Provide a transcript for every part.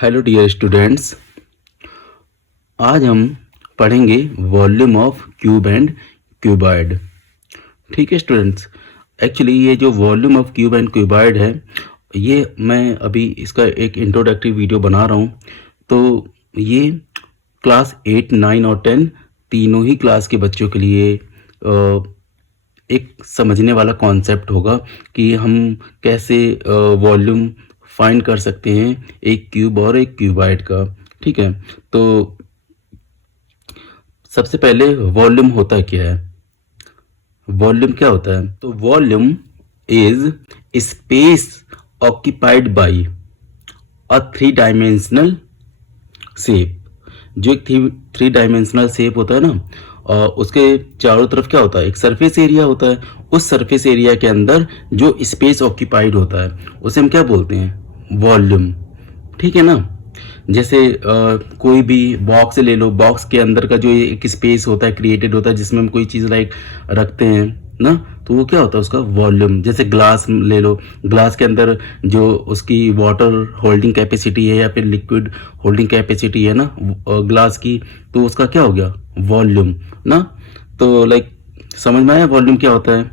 Hello dear students, आज हम पढ़ेंगे volume of cube and cuboid. ठीक है स्टूडेंट्स, एक्चुअली ये जो volume of cube and cuboid है, ये मैं अभी इसका एक इंट्रोडक्टरी वीडियो बना रहा हूँ। तो ये क्लास 8, 9 और 10 तीनों ही क्लास के बच्चों के लिए एक समझने वाला कॉन्सेप्ट होगा कि हम कैसे वॉल्यूम फाइंड कर सकते हैं एक क्यूब और एक क्यूबॉइड का। ठीक है, तो सबसे पहले वॉल्यूम होता क्या है? वॉल्यूम क्या होता है? तो volume is space occupied by a three dimensional shape. जो एक थ्री डायमेंशनल शेप होता है ना, और उसके चारों तरफ क्या होता है? एक सरफेस एरिया होता है। उस सरफेस एरिया के अंदर जो स्पेस ऑक्यूपाइड होता है उसे हम क्या बोलते हैं? वॉल्यूम। ठीक है ना। जैसे कोई भी बॉक्स ले लो, बॉक्स के अंदर का जो एक स्पेस होता है, क्रिएटेड होता है, जिसमें हम कोई चीज़ लाइक रखते हैं ना, तो वो क्या होता है? उसका वॉल्यूम। जैसे ग्लास ले लो, ग्लास के अंदर जो उसकी वाटर होल्डिंग कैपेसिटी है या फिर लिक्विड होल्डिंग कैपेसिटी है ना ग्लास की, तो उसका क्या हो गया? वॉल्यूम ना। तो लाइक समझ में आया वॉल्यूम क्या होता है?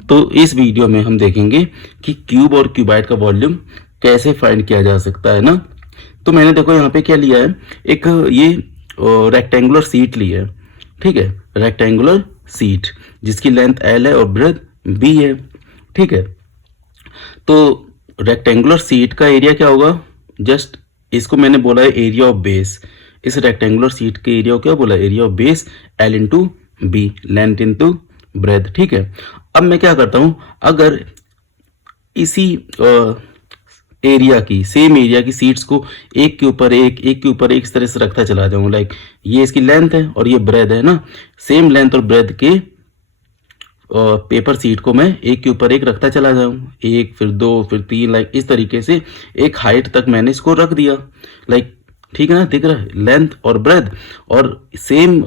तो इस वीडियो में हम देखेंगे कि क्यूब और क्यूबॉइड का वॉल्यूम कैसे फाइंड किया जा सकता है ना। तो मैंने देखो यहाँ पे क्या लिया है, एक ये रेक्टेंगुलर सीट ली है। ठीक है, रेक्टेंगुलर सीट जिसकी लेंथ L है और ब्रेथ B है। ठीक है, तो रेक्टेंगुलर सीट का एरिया क्या होगा? जस्ट इसको मैंने बोला है एरिया ऑफ बेस। इस रेक्टेंगुलर सीट के एरिया को क्या बोला? Area of base L into B, length into breadth. ठीक है, अब मैं क्या करता हूँ, अगर इसी एरिया की, सेम एरिया की सीट्स को एक के ऊपर एक के ऊपर एक इस तरह से रखता चला जाऊं, लाइक ये इसकी लेंथ है और ये ब्रेथ है ना, सेम लेंथ और ब्रेथ के पेपर सीट को मैं एक के ऊपर एक रखता चला जाऊं, एक फिर दो फिर तीन, लाइक इस तरीके से एक हाइट तक मैंने इसको रख दिया। लाइक ठीक है ना, दिख रहा है लेंथ और ब्रेथ, और सेम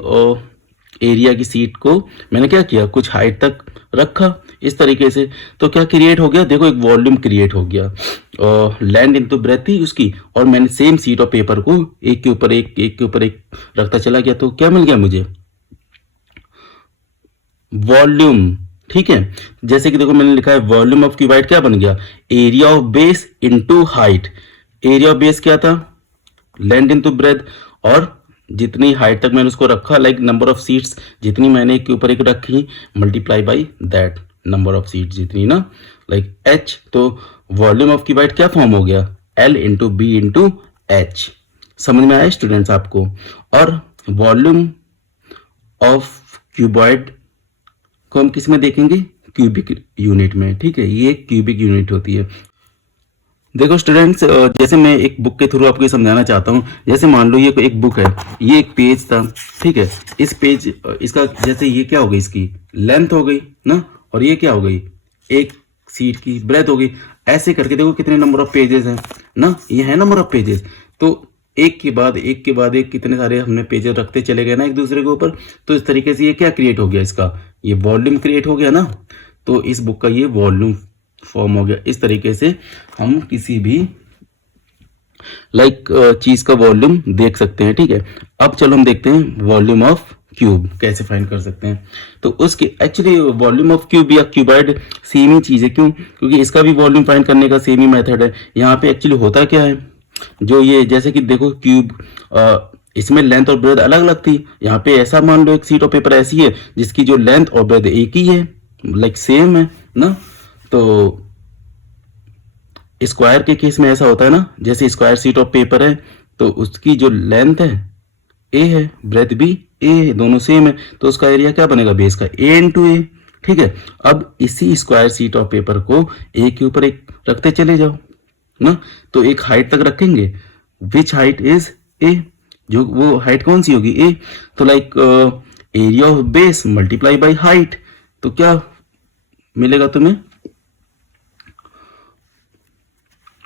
एरिया की सीट को मैंने क्या किया? कुछ हाइट तक रखा इस तरीके से। तो क्या क्रिएट हो गया? देखो एक वॉल्यूम क्रिएट हो गया, लैंड इनटू ब्रेथ थी उसकी, और मैंने सेम सीट और पेपर को एक के ऊपर एक रखता चला गया। तो क्या मिल गया मुझे? वॉल्यूम। ठीक है, जैसे कि देखो मैंने लिखा है वॉल्यूम ऑफ क्यूबॉइड क्या बन गया? Area of base into height. Area of base क्या था? लेंथ इनटू ब्रेथ, और जितनी हाइट तक मैंने उसको रखा, लाइक नंबर ऑफ सीट्स जितनी मैंने एक के ऊपर एक रखी, multiply by that number of sheets जितनी ना, लाइक H। तो वॉल्यूम ऑफ क्यूबॉइड क्या फॉर्म हो गया? L into B into H. समझ में आया स्टूडेंट्स आपको? और वॉल्यूम ऑफ क्यूबॉइड को हम किस में देखेंगे? क्यूबिक यूनिट में। ठीक है, ये क्यूबिक यूनिट होती है। देखो स्टूडेंट्स, जैसे मैं एक बुक के थ्रू आपको ये समझाना चाहता हूँ। जैसे मान लो ये एक बुक है, ये एक पेज था। ठीक है, इस पेज इसका जैसे ये क्या हो गई? इसकी लेंथ हो गई ना, और ये क्या हो गई? एक सीट की ब्रेथ हो गई। ऐसे करके देखो कितने नंबर ऑफ पेजेस हैं ना, ये है नंबर ऑफ पेजेस। तो एक के बाद एक कितने सारे हमने पेजेस रखते चले गए ना एक दूसरे के ऊपर। तो इस तरीके से ये क्या क्रिएट हो गया? इसका ये वॉल्यूम क्रिएट हो गया ना। तो इस बुक का ये वॉल्यूम फॉर्म हो गया। इस तरीके से हम किसी भी लाइक चीज का वॉल्यूम देख सकते हैं। ठीक है, अब चलो हम देखते हैं वॉल्यूम ऑफ क्यूब कैसे फाइंड कर सकते हैं। तो उसके एक्चुअली वॉल्यूम ऑफ क्यूब या क्यूबॉइड सेम ही चीज है। क्यों? क्योंकि इसका भी वॉल्यूम फाइंड करने का सेम ही मेथड है। यहाँ पे एक्चुअली होता क्या है, जो ये जैसे कि देखो क्यूब, इसमें लेंथ और ब्रेथ अलग अलग थी। यहाँ पे ऐसा मान लो एक सीट ऑफ पेपर ऐसी है जिसकी जो लेंथ और ब्रेथ एक ही है, लाइक सेम है ना। तो स्क्वायर के केस में ऐसा होता है ना, जैसे स्क्वायर शीट ऑफ पेपर है तो उसकी जो लेंथ है ए है, ब्रेथ भी ए है, दोनों सेम है। तो उसका एरिया क्या बनेगा? बेस का ए इंटू ए। ठीक है, अब इसी स्क्वायर शीट ऑफ पेपर को एक के ऊपर एक रखते चले जाओ ना, तो एक हाइट तक रखेंगे। Which height is a? जो वो हाइट कौन सी होगी? ए। तो like area of base multiply by height, तो क्या मिलेगा तुम्हें?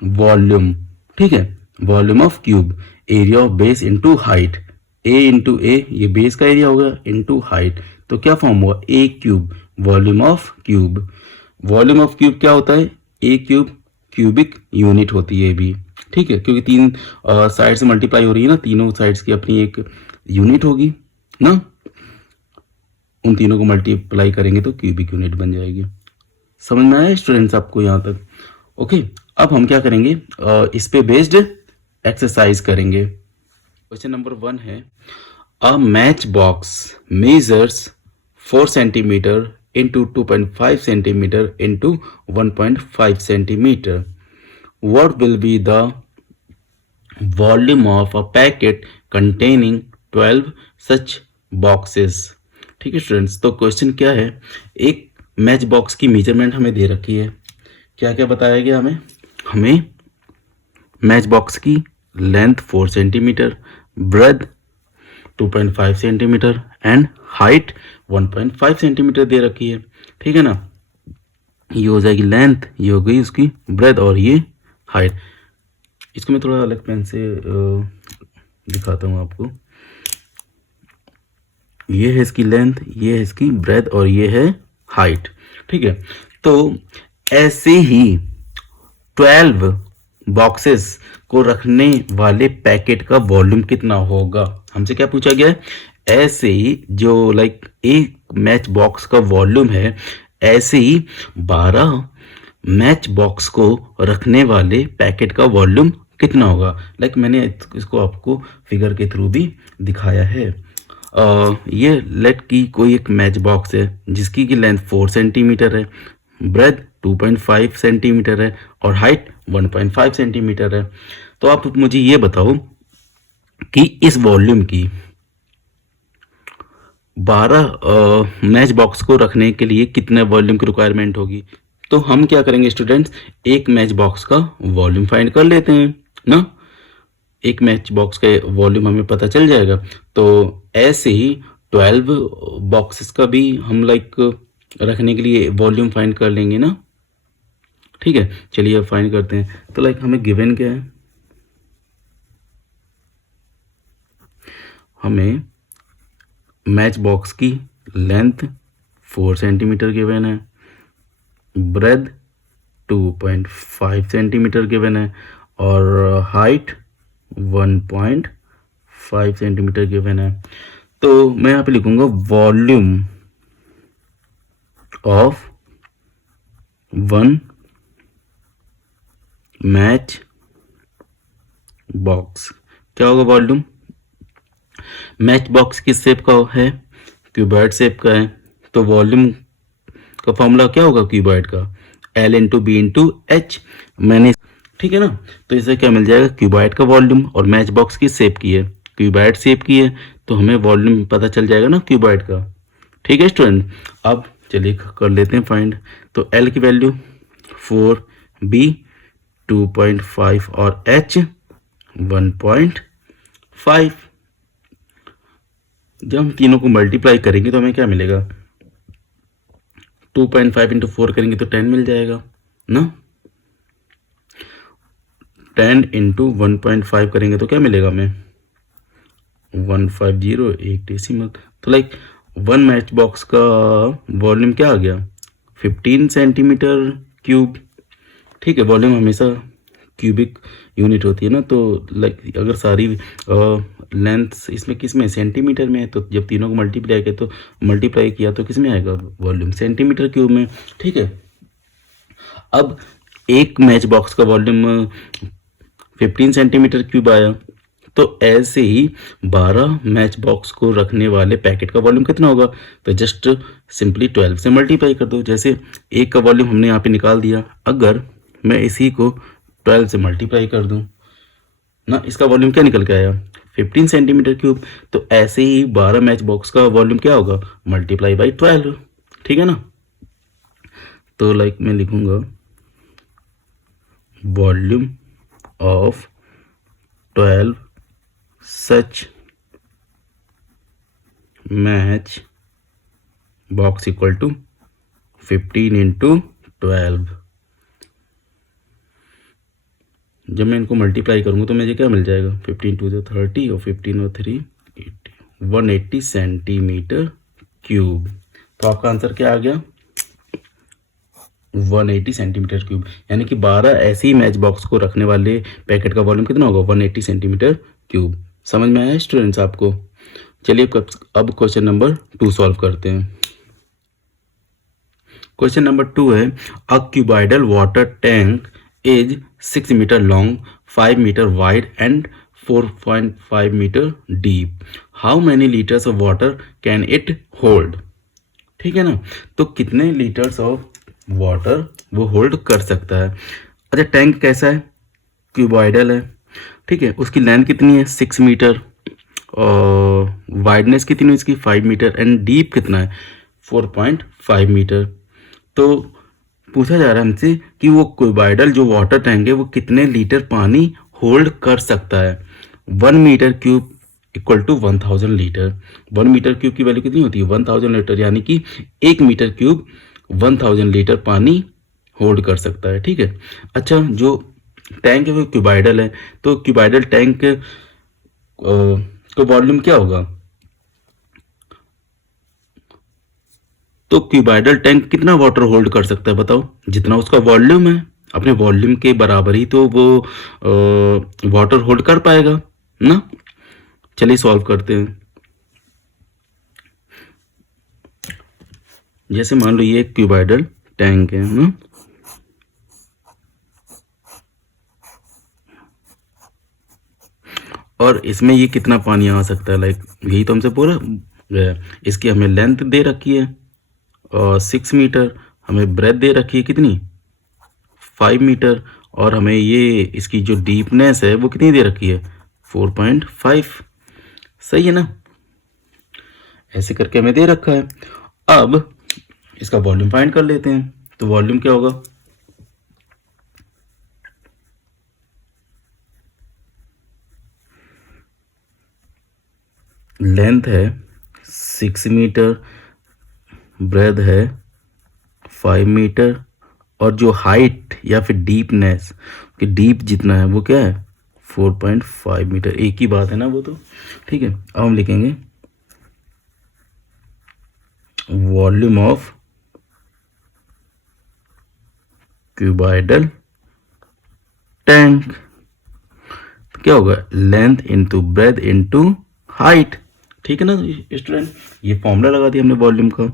वॉल्यूम। ठीक है, volume of cube, area of base into height. A into a, ये बेस का एरिया होगा, इनटू हाइट, तो क्या फॉर्म हुआ? A cube. Volume of cube. Volume of cube क्या होता है? ए क्यूब क्यूबिक यूनिट होती है भी। ठीक है, क्योंकि तीन साइड से मल्टीप्लाई हो रही है ना, तीनों साइड्स की अपनी एक यूनिट होगी ना, उन तीनों को मल्टीप्लाई करेंगे तो क्यूबिक यूनिट बन जाएगी। समझ में आया स्टूडेंट्स आपको यहाँ तक? ओके, अब हम क्या करेंगे, इस पे बेस्ड एक्सरसाइज करेंगे। क्वेश्चन नंबर 1 है, a match box measures 4 centimetre into 2.5 centimetre into 1.5 centimetre. What will be the volume of a packet containing 12 such boxes? ठीक है स्टूडेंट्स, तो क्वेश्चन क्या है, एक मैच बॉक्स की मेजरमेंट हमें दे रखी है। क्या क्या बताया गया हमें मैच बॉक्स की length 4 centimetre, breadth 2.5 centimetre and height 1.5 centimetre दे रखी है। ठीक है ना, ये हो जाएगी लेंथ, ये हो गई उसकी ब्रेथ और ये हाइट। इसको मैं थोड़ा अलग पेन से दिखाता हूँ आपको। ये है इसकी लेंथ, ये है इसकी ब्रेथ और ये है हाइट। ठीक है, तो ऐसे ही 12 बॉक्सेस को रखने वाले पैकेट का वॉल्यूम कितना होगा, हमसे क्या पूछा गया है। ऐसे ही जो लाइक एक मैच बॉक्स का वॉल्यूम है, ऐसे ही 12 मैच बॉक्स को रखने वाले पैकेट का वॉल्यूम कितना होगा। लाइक मैंने इसको आपको फिगर के थ्रू भी दिखाया है। ये लेट की कोई एक मैच बॉक्स है जिसकी की लेंथ 4 सेंटीमीटर है, ब्रेथ 2.5 सेंटीमीटर है और हाइट 1.5 सेंटीमीटर है। तो आप मुझे ये बताओ कि इस वॉल्यूम की 12 मैच बॉक्स को रखने के लिए कितने वॉल्यूम की रिक्वायरमेंट होगी। तो हम क्या करेंगे स्टूडेंट्स, एक मैच बॉक्स का वॉल्यूम फाइंड कर लेते हैं ना। एक मैच बॉक्स का वॉल्यूम हमें पता चल जाएगा। तो ऐसे ही 12 बॉक्सेस का भी हम लाइक रखने के लिए वॉल्यूम फाइंड कर लेंगे ना। ठीक है, चलिए अब फाइंड करते हैं। तो लाइक हमें गिवन क्या है, हमें मैच बॉक्स की लेंथ 4 सेंटीमीटर गिवन है, ब्रेथ 2.5 सेंटीमीटर गिवन है और हाइट 1.5 सेंटीमीटर गिवन है। तो मैं यहाँ पे लिखूंगा volume of one match box. क्या होगा वॉल्यूम, मैच बॉक्स किस शेप का है, क्यूबॉइड शेप का है। तो वॉल्यूम का फॉर्मूला क्या होगा क्यूबॉइड का, L into B into H. मैंने ठीक है ना, तो इसे क्या मिल जाएगा, क्यूबॉइड का वॉल्यूम और मैच बॉक्स की शेप की है, क्यूबॉइड शेप की है, तो हमें वॉल्यूम पता चल जाएगा ना क्यूबॉइड का। ठीक है स्टूडेंट, अब चलिए कर लेते हैं फाइंड। तो L की वैल्यू 4, B 2.5 और H 1.5। जब हम तीनों को मल्टीप्लाई करेंगे तो हमें क्या मिलेगा, 2.5 इंटू 4 करेंगे तो 10 मिल जाएगा ना। 10 इंटू 1.5 करेंगे तो क्या मिलेगा हमें, 150, एक डेसिमल। तो लाइक वन मैच बॉक्स का वॉल्यूम क्या आ गया, 15 सेंटीमीटर क्यूब। ठीक है, वॉल्यूम हमेशा क्यूबिक यूनिट होती है ना। तो लाइक अगर सारी लेंथ इसमें किस में, सेंटीमीटर में है, तो जब तीनों को मल्टीप्लाई किया तो किस में आएगा वॉल्यूम, सेंटीमीटर क्यूब में। ठीक है, अब एक मैच बॉक्स का वॉल्यूम 15 सेंटीमीटर क्यूब आया, तो ऐसे ही 12 मैच बॉक्स को रखने वाले पैकेट का वॉल्यूम कितना होगा, तो जस्ट सिंपली 12 से मल्टीप्लाई कर दो। जैसे एक का वॉल्यूम हमने यहाँ पे निकाल दिया, अगर मैं इसी को 12 से मल्टीप्लाई कर दूं ना, इसका वॉल्यूम क्या निकल के आया, 15 सेंटीमीटर क्यूब। तो ऐसे ही 12 मैच बॉक्स का वॉल्यूम क्या होगा, मल्टीप्लाई बाई 12। ठीक है ना, तो लाइक मैं लिखूंगा volume of 12 such match box equal to 15 into 12। जब मैं इनको मल्टीप्लाई करूंगा तो मुझे क्या मिल जाएगा, 15 टू 30 और 15 और 3 80, 180 सेंटीमीटर क्यूब। तो आपका आंसर क्या आ गया, 180 सेंटीमीटर क्यूब, यानी कि 12 ऐसे ही मैच बॉक्स को रखने वाले पैकेट का वॉल्यूम कितना होगा, 180 सेंटीमीटर क्यूब। समझ में आया स्टूडेंट्स आपको? चलिए अब क्वेश्चन नंबर 2 सॉल्व करते हैं। क्वेश्चन नंबर 2 है, a cuboidal water tank is 6 metre long, 5 metre wide and 4.5 metre deep. How many litres of water can it hold? ठीक है ना, तो कितने लीटर्स ऑफ वाटर वो होल्ड कर सकता है। अच्छा, टैंक कैसा है, क्यूबॉइडल है, ठीक है। उसकी लेंथ कितनी है, 6 मीटर, और वाइडनेस कितनी है इसकी, 5 मीटर, एंड डीप कितना है, 4.5 मीटर। तो पूछा जा रहा है हमसे कि वो क्यूबॉइडल जो वाटर टैंक है वो कितने लीटर पानी होल्ड कर सकता है। 1 metre cube equal to 1000 litre. 1 metre cube की वैल्यू कितनी होती है, 1000 लीटर, यानी कि 1 मीटर क्यूब 1000 लीटर पानी होल्ड कर सकता है, ठीक है। अच्छा, जो टैंक है वो क्यूबॉइडल है, तो क्यूबॉइडल टैंक का वॉल्यूम क्या होगा, तो क्यूबॉइडल टैंक कितना वाटर होल्ड कर सकता है बताओ, जितना उसका वॉल्यूम है, अपने वॉल्यूम के बराबर ही तो वो वाटर होल्ड कर पाएगा ना। चलिए सॉल्व करते हैं। जैसे मान लो ये एक क्यूबॉइडल टैंक है ना, और इसमें ये कितना पानी आ सकता है, लाइक यही तो हमसे पूरा गया। इसकी हमें लेंथ दे रखी है और 6 मीटर, हमें ब्रेथ दे रखी है कितनी, 5 मीटर, और हमें ये इसकी जो डीपनेस है वो कितनी दे रखी है, 4.5। सही है ना, ऐसे करके हमें दे रखा है। अब इसका वॉल्यूम फाइंड कर लेते हैं। तो वॉल्यूम क्या होगा, लेंथ है 6 मीटर, ब्रेथ है 5 मीटर, और जो हाइट या फिर डीपनेस कि डीप जितना है वो क्या है, 4.5 मीटर। एक ही बात है ना वो तो, ठीक है। अब हम लिखेंगे वॉल्यूम ऑफ क्यूबॉइडल टैंक, तो क्या होगा, length into breath into height, ठीक है ना स्टूडेंट। ये फॉर्मूला लगा दिया हमने वॉल्यूम का।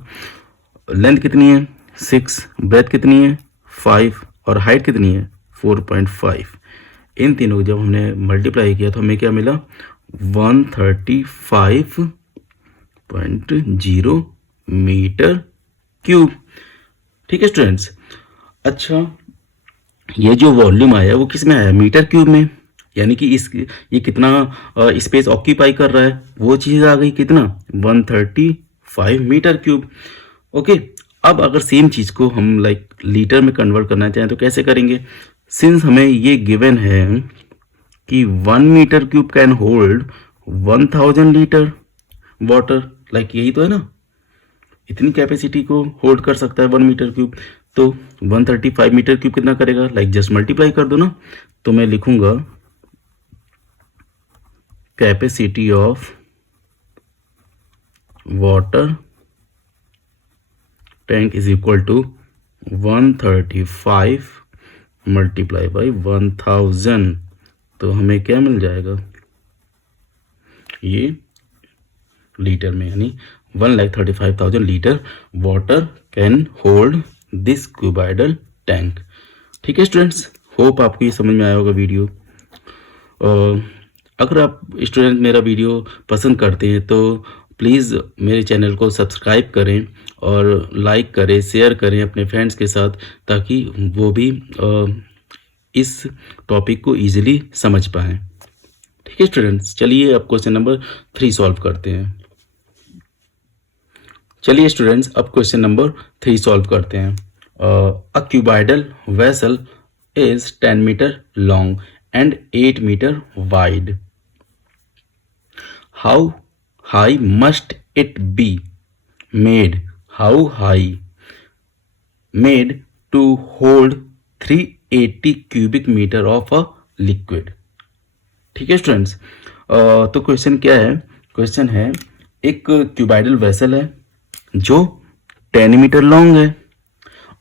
लेंथ कितनी है 6, ब्रेथ कितनी है 5, और हाइट कितनी है 4.5। इन तीनों को जब हमने मल्टीप्लाई किया तो हमें क्या मिला, 135.0 मीटर क्यूब, ठीक है स्टूडेंट्स। अच्छा, ये जो वॉल्यूम आया वो किस में आया, मीटर क्यूब में, यानी कि ये कितना स्पेस ऑक्यूपाई कर रहा है वो चीज़ आ गई, कितना 135 मीटर क्यूब। ओके, अब अगर सेम चीज़ को हम लाइक लीटर में कन्वर्ट करना चाहें तो कैसे करेंगे। सिंस हमें ये गिवन है कि 1 metre cube can hold 1000 litre water, like यही तो है ना, इतनी कैपेसिटी को होल्ड कर सकता है 1 मीटर क्यूब। तो 135 मीटर क्यूब कितना करेगा, लाइक जस्ट मल्टीप्लाई कर दो ना। तो मैं लिखूंगा capacity of water tank is equal to 135 multiply by 1000, तो हमें क्या मिल जाएगा, ये लीटर में, यानी 1,35,000 litre water can hold this cuboidal tank. ठीक है स्टूडेंट्स, होप आपको ये समझ में आया होगा वीडियो। अगर आप स्टूडेंट मेरा वीडियो पसंद करते हैं तो प्लीज़ मेरे चैनल को सब्सक्राइब करें और लाइक करें, शेयर करें अपने फ्रेंड्स के साथ, ताकि वो भी इस टॉपिक को ईजिली समझ पाएँ। ठीक है स्टूडेंट्स, चलिए अब क्वेश्चन नंबर 3 सॉल्व करते हैं। चलिए स्टूडेंट्स, अब क्वेश्चन नंबर 3 सॉल्व करते हैं। A cuboidal vessel is 10 metre long and 8 metre wide. How high must it be made, how high made to hold 380 cubic metre of a liquid. ठीक है students, तो question क्या है, question है एक cuboidal vessel है जो 10 मीटर लॉन्ग है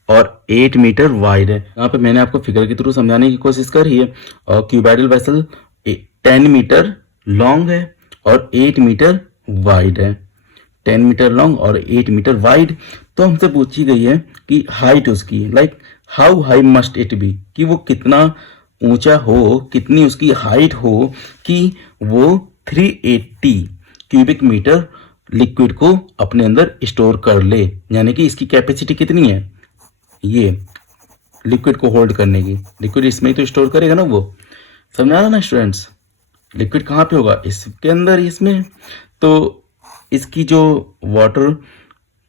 और 8 मीटर वाइड है। यहाँ पे मैंने आपको फिगर के थ्रू समझाने की कोशिश करी है। और क्यूबाइडल वेसल 10 मीटर लॉन्ग है और 8 मीटर वाइड है। 10 मीटर लॉन्ग और 8 मीटर वाइड। तो हमसे पूछी गई है कि हाइट उसकी, like how high must it B, कि वो कितना ऊंचा हो, कितनी उसकी हाइट हो कि वो 380 क्यूबिक मीटर लिक्विड को अपने अंदर स्टोर कर ले। यानी कि इसकी कैपेसिटी कितनी है, ये लिक्विड को होल्ड करने की। लिक्विड इसमें ही तो स्टोर करेगा ना वो। समझ आ रहा ना स्टूडेंट्स? लिक्विड कहाँ पे होगा, इसके अंदर, इसमें। तो इसकी जो वाटर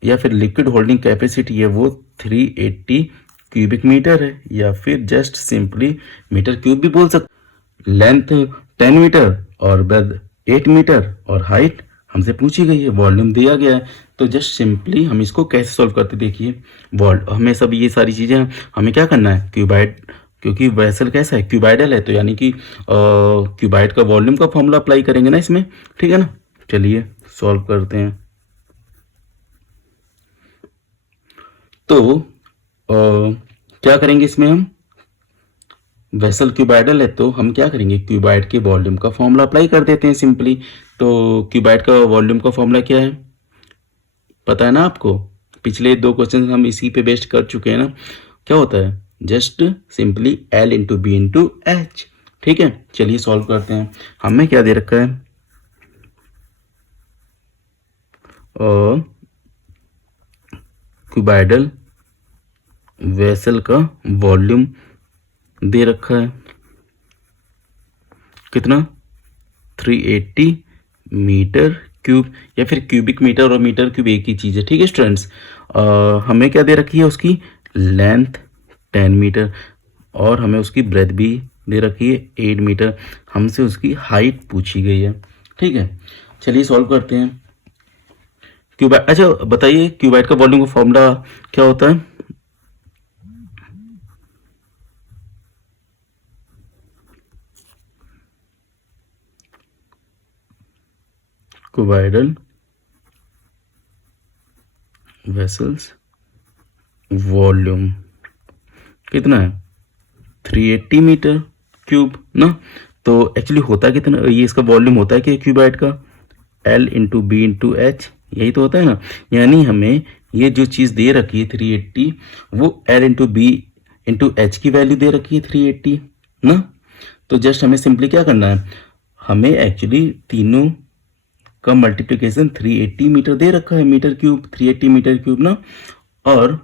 या फिर लिक्विड होल्डिंग कैपेसिटी है वो 380 क्यूबिक मीटर है, या फिर जस्ट सिंपली मीटर क्यूब भी बोल सकते। लेंथ 10 मीटर और ब्रेथ 8 मीटर और हाइट हमसे पूछी गई है, वॉल्यूम दिया गया है। तो जस्ट सिंपली हम इसको कैसे सॉल्व करते देखिए। हमें सब ये सारी चीज़ें हमें क्या करना है, क्यूबाइड, क्योंकि वेसल कैसा है, क्यूबाइडल है, तो यानी कि क्यूबाइड का वॉल्यूम का फॉर्मूला अप्लाई करेंगे ना इसमें, ठीक है ना। चलिए सॉल्व करते हैं। तो क्या करेंगे इसमें हम, वेसल क्यूबाइडल है तो हम क्या करेंगे, क्यूबाइड के वॉल्यूम का फॉर्मूला अप्लाई कर देते हैं सिंपली। तो क्यूबाइड का वॉल्यूम का फॉर्मूला क्या है, पता है ना आपको? पिछले 2 क्वेश्चन हम इसी पे बेस्ड कर चुके हैं ना। क्या होता है, just simply L into B into H. ठीक है, चलिए सॉल्व करते हैं। हमें क्या दे रखा है, क्यूबाइडल वेसल का वॉल्यूम दे रखा है कितना, 380 मीटर क्यूब, या फिर क्यूबिक मीटर और मीटर क्यूब एक ही चीज़ है। ठीक है स्टूडेंट्स, हमें क्या दे रखी है, उसकी लेंथ 10 मीटर और हमें उसकी ब्रेथ भी दे रखी है 8 मीटर। हमसे उसकी हाइट पूछी गई है। ठीक है, चलिए सॉल्व करते हैं। क्यूबाइड, अच्छा बताइए क्यूबाइड का वॉल्यूम का फॉर्मूला क्या होता है? क्यूबाइडल वेसल्स वॉल्यूम कितना है, 380 मीटर क्यूब ना। तो एक्चुअली होता है कितना, ये इसका वॉल्यूम होता है कि क्यूबाइड का L into B into H, यही तो होता है ना। यानी हमें ये जो चीज़ दे रखी है 380, वो L into B into H की वैल्यू दे रखी है 380 ना। तो जस्ट हमें सिंपली क्या करना है, हमें एक्चुअली तीनों का मल्टीप्लिकेशन 380 मीटर दे रखा है, मीटर क्यूब, 380 मीटर क्यूब ना। और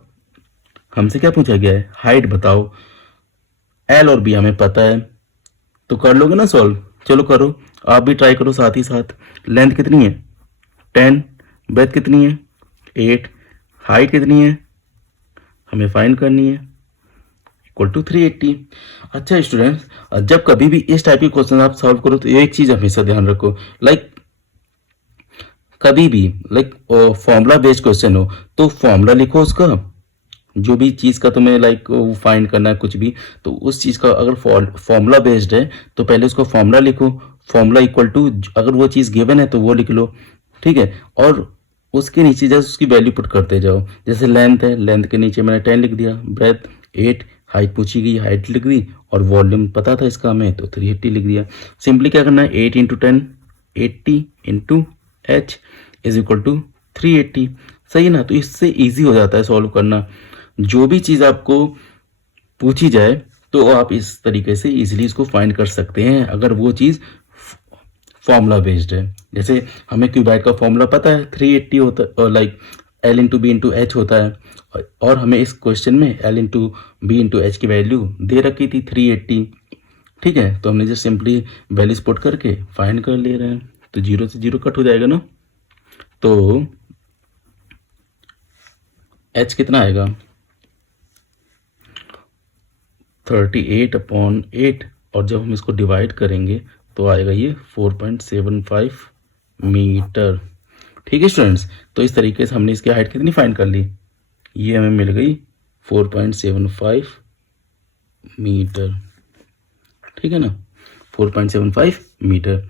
हमसे क्या पूछा गया है, हाइट बताओ। एल और बी हमें पता है, तो कर लोगे ना सॉल्व। चलो करो, आप भी ट्राई करो साथ ही साथ। लेंथ कितनी है 10, ब्रेथ कितनी है 8, हाइट कितनी है हमें फाइंड करनी है, इक्वल टू 380। अच्छा स्टूडेंट्स, जब कभी भी इस टाइप के क्वेश्चन आप सॉल्व करो तो एक चीज़ हमेशा ध्यान रखो, लाइक कभी भी लाइक फॉर्मूला बेस्ड क्वेश्चन हो तो फॉर्मूला लिखो उसका, जो भी चीज़ का तुम्हें लाइक फाइंड करना है कुछ भी, तो उस चीज़ का अगर फॉर्मूला बेस्ड है तो पहले उसका फॉर्मूला लिखो। फॉर्मूला इक्वल टू, अगर वो चीज़ गिवन है तो वो लिख लो, ठीक है। और उसके नीचे जैसे उसकी वैल्यू पुट करते जाओ। जैसे लेंथ है, लेंथ के नीचे मैंने 10 लिख दिया, ब्रेथ 8, हाइट पूछी गई, हाइट लिख दी, और वॉल्यूम पता था इसका हमें तो 380 लिख दिया। सिंपली क्या करना है, 8 into 10, 80 into H is equal to 380। सही है ना। तो इससे ईजी हो जाता है सॉल्व करना। जो भी चीज़ आपको पूछी जाए तो आप इस तरीके से इजीली इसको फाइंड कर सकते हैं, अगर वो चीज़ फॉर्मूला बेस्ड है। जैसे हमें क्यूबाइड का फॉर्मूला पता है 380 होता है, like L into B into H होता है, और हमें इस क्वेश्चन में L into B into H की वैल्यू दे रखी थी 380। ठीक है, तो हमने जस्ट सिंपली वैल्यूज पुट करके फाइंड कर ले रहे हैं। तो 0 से 0 कट हो जाएगा ना। तो H कितना आएगा, 38/8, और जब हम इसको डिवाइड करेंगे तो आएगा ये 4.75 मीटर। ठीक है स्टूडेंट्स, तो इस तरीके से हमने इसकी हाइट कितनी फाइंड कर ली, ये हमें मिल गई 4.75 मीटर। ठीक है ना, 4.75 मीटर।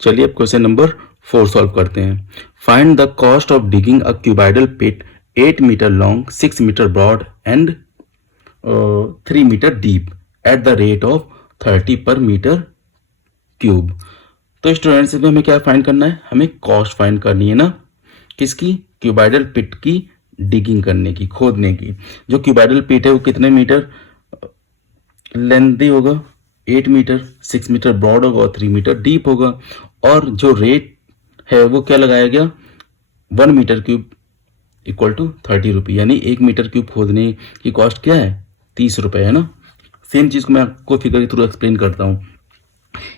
चलिए अब क्वेश्चन नंबर 4 सॉल्व करते हैं। Find the cost of digging a cuboidal pit 8 metre long, 6 metre broad and 3 metre deep at the rate of 30 per metre cube. तो स्टूडेंट्स में हमें क्या फाइंड करना है, हमें कॉस्ट फाइंड करनी है ना, किसकी, क्यूबाइडल पिट की डिगिंग करने की, खोदने की। जो क्यूबाइडल पिट है वो कितने मीटर लेंथी होगा, 8 मीटर, 6 मीटर ब्रॉड होगा और 3 मीटर डीप होगा। और जो रेट है वो क्या लगाया गया, 1 मीटर क्यूब इक्वल टू 30 रुपये, यानी 1 मीटर क्यूब खोदने की कॉस्ट क्या है, 30 रुपये है ना। सेम चीज़ को मैं आपको फिगर के थ्रू एक्सप्लेन करता हूँ।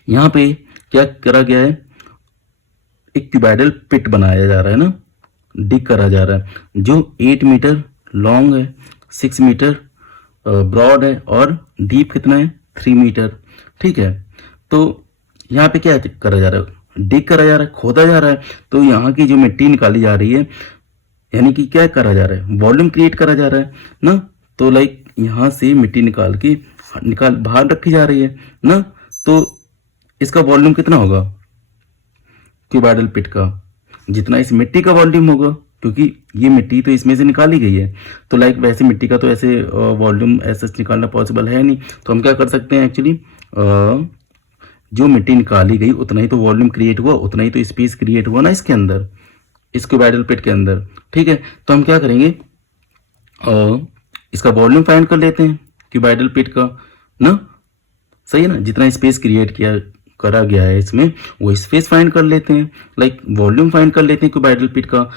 यहाँ पे क्या करा गया है, एक क्यूबाइडल पिट बनाया जा रहा है ना, डिग करा जा रहा है, जो 8 मीटर लॉन्ग है, 6 मीटर ब्रॉड है और डीप कितना है, 3 मीटर। ठीक है, तो यहाँ पे क्या करा जा रहा है, डिग करा जा रहा है, खोदा जा रहा है। तो यहाँ की जो मिट्टी निकाली जा रही है, यानी कि क्या करा जा रहा है, वॉल्यूम क्रिएट करा जा रहा है ना। तो लाइक यहाँ से मिट्टी निकाल बाहर रखी जा रही है ना। तो इसका वॉल्यूम कितना होगा, क्यूबाइडल पिट का जितना इस मिट्टी का वॉल्यूम होगा, क्योंकि ये मिट्टी तो इसमें से निकाली गई है। तो लाइक वैसे मिट्टी का तो ऐसे वॉल्यूम ऐसे निकालना पॉसिबल है नहीं। तो हम क्या कर सकते हैं, एक्चुअली जो मिट्टी निकाली गई उतना ही तो वॉल्यूम क्रिएट हुआ, उतना ही तो स्पेस क्रिएट हुआ ना इसके अंदर, इस क्यूबाइडल पिट के अंदर। ठीक है, तो हम क्या करेंगे, इसका वॉल्यूम फाइंड कर लेते हैं क्यूबाइडल पिट का ना, सही है ना। जितना स्पेस क्रिएट करा गया है इसमें, वो स्पेस फाइंड कर लेते हैं, लाइक वॉल्यूम फाइंड कर लेते हैं क्यूबाइडल पिट का,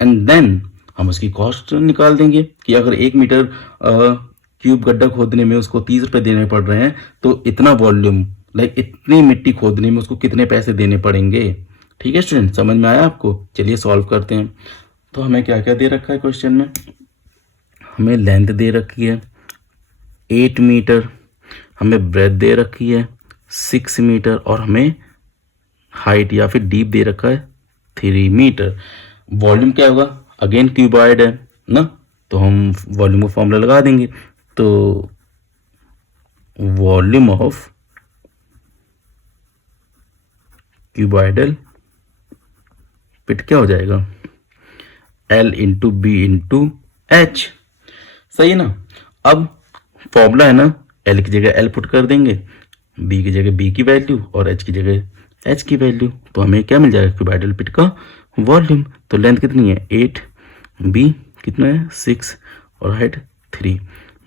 एंड देन हम उसकी कॉस्ट निकाल देंगे कि अगर 1 मीटर क्यूब गड्ढा खोदने में उसको 30 रुपये देने पड़ रहे हैं, तो इतना वॉल्यूम लाइक इतनी मिट्टी खोदने में उसको कितने पैसे देने पड़ेंगे। ठीक है स्टूडेंट, समझ में आया आपको। चलिए सॉल्व करते हैं। तो हमें क्या क्या दे रखा है क्वेश्चन में, हमें लेंथ दे रखी है 8 मीटर, हमें ब्रेथ दे रखी है 6 मीटर और हमें हाइट या फिर डीप दे रखा है 3 मीटर। वॉल्यूम क्या होगा, अगेन क्यूबॉइड है ना, तो हम वॉल्यूम का फॉर्मूला लगा देंगे। तो वॉल्यूम ऑफ क्यूबॉइडल पिट क्या हो जाएगा, L into B into H, सही है ना। अब फॉर्मूला है ना, L की जगह L पुट कर देंगे, B की जगह B की वैल्यू और H की जगह H की वैल्यू। तो हमें क्या मिल जाएगा, क्यूबॉइडल पिट का वॉल्यूम। तो लेंथ कितनी है 8, B कितना है 6 और हाइट 3।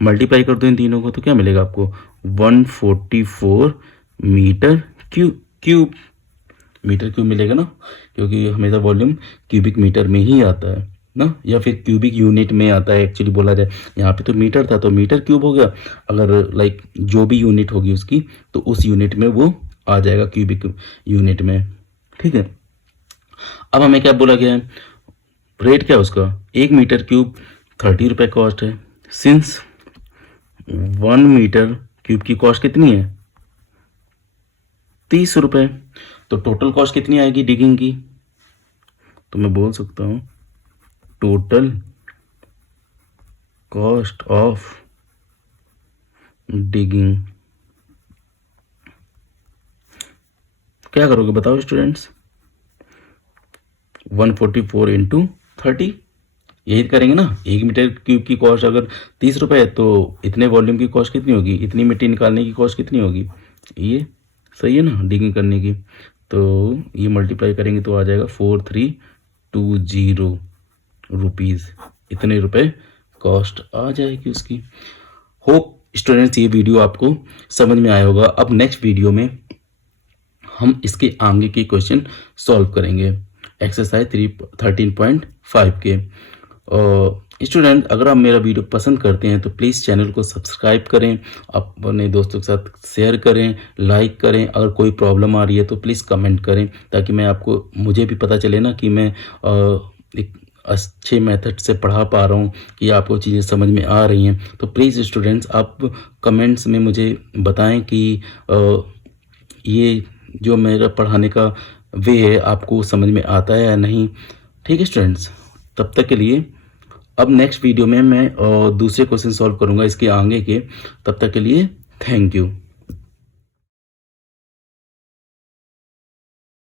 मल्टीप्लाई कर दो इन तीनों को तो क्या मिलेगा आपको, 144 मीटर क्यूब मीटर क्यूब मिलेगा ना, क्योंकि हमेशा वॉल्यूम क्यूबिक मीटर में ही आता है ना, या फिर क्यूबिक यूनिट में आता है एक्चुअली बोला जाए। यहाँ पे तो मीटर था तो मीटर क्यूब हो गया, अगर लाइक जो भी यूनिट होगी उसकी तो उस यूनिट में वो आ जाएगा क्यूबिक यूनिट में। ठीक है, अब हमें क्या बोला गया है, रेट क्या है उसका, 1 मीटर क्यूब 30 रुपये कॉस्ट है। सिंस 1 मीटर क्यूब की कॉस्ट कितनी है 30 रुपये, तो टोटल कॉस्ट कितनी आएगी डिगिंग की, तो मैं बोल सकता हूँ टोटल कॉस्ट ऑफ डिगिंग। क्या करोगे बताओ स्टूडेंट्स, 144 इंटू 30, यही करेंगे ना। 1 मीटर क्यूब की कॉस्ट अगर 30 रुपये है तो इतने वॉल्यूम की कॉस्ट कितनी होगी, इतनी मिट्टी निकालने की कॉस्ट कितनी होगी, ये सही है ना, डिगिंग करने की। तो ये मल्टीप्लाई करेंगे तो आ जाएगा 4320 रुपीज़, इतने रुपए कॉस्ट आ जाएगी उसकी। होप स्टूडेंट्स ये वीडियो आपको समझ में आया होगा। अब नेक्स्ट वीडियो में हम इसके आगे के क्वेश्चन सॉल्व करेंगे, एक्सरसाइज 13.5 के। स्टूडेंट अगर आप मेरा वीडियो पसंद करते हैं तो प्लीज़ चैनल को सब्सक्राइब करें, अपने दोस्तों के साथ शेयर करें, लाइक करें। अगर कोई प्रॉब्लम आ रही है तो प्लीज़ कमेंट करें, ताकि मुझे भी पता चले ना कि मैं एक अच्छे मेथड से पढ़ा पा रहा हूँ, कि आपको चीज़ें समझ में आ रही हैं। तो प्लीज़ स्टूडेंट्स आप कमेंट्स में मुझे बताएं कि ये जो मेरा पढ़ाने का वे है आपको समझ में आता है या नहीं। ठीक है स्टूडेंट्स, तब तक के लिए अब नेक्स्ट वीडियो में मैं दूसरे क्वेश्चन सॉल्व करूँगा इसके आगे के। तब तक के लिए थैंक यू।